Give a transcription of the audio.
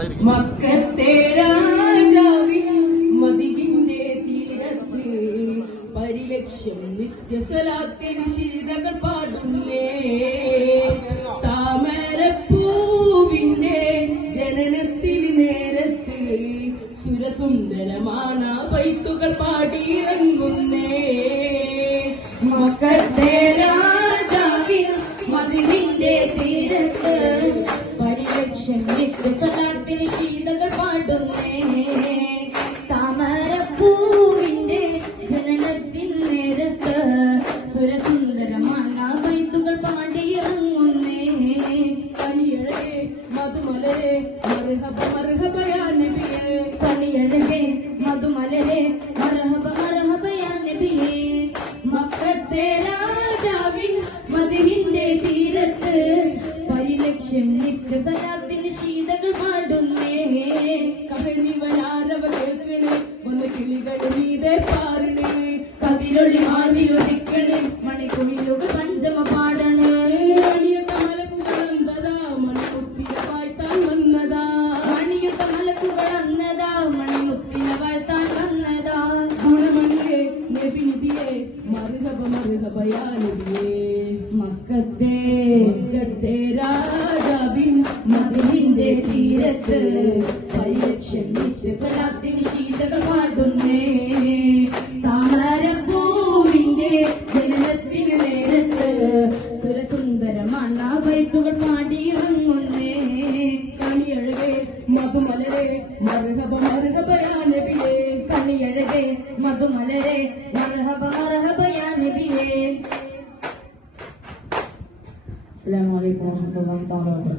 മക്കത്തെ രാജാവിൻ മതിലിന്റെ തീരത്ത് പരിലക്ഷ്യം നിത്യസലാത്തിൽ ശീതകൾ പാടുന്നേ. താമരപ്പൂവിന്റെ ജനനത്തിൽ നേരത്ത് സുരസുന്ദരമാണ് വൈത്തുകൾ പാടിയിറങ്ങുന്നേ. മക്കത്തെ രാജാവിൻ മതിലിന്റെ തീരത്ത് പരിലക്ഷ്യം നിത്യസലാത്തിന് കണിയഴകെ മധുമലരെ മറഹബ മറഹബയാ നബിയേ മക്കത്തെ രാജാവിൻ മതിലിന്റെ തീരത്ത് പരിലക്ഷ്യം നിത്യസലാത്തിന് ശീതകൾ പാടുന്നേ. കവിളിവനാരവ കേൾക്കണേ വന്ന കിളികൾ മീതെ പാറണേ. കതിരൊളി മാറിയൊതിക്കണേ മറുഹബ മറുഹബയാ മക്കത്തേ മക്കത്തെ രാജാവിൻ മതിലിന്റെ തീരത്ത് പരിലക്ഷം നിത്യസലാത്തിന് ശീതകൾ പാടുന്നേ. താമരപ്പൂവിന്റെ ജനനത്തിന് നേരത്ത് സുരസുന്ദരമാണ് ആ വൈത്തുകൾ പാടിയിറങ്ങുന്നേ. കണിയഴകെ മധുമലരെ നബിയേ കണിയഴകെ മധുമലരെ മറഹബ മറഹബയാ നബിയേ അസ്സലാമു അലൈക്കും വറഹ്മത്തുള്ളാഹി തആല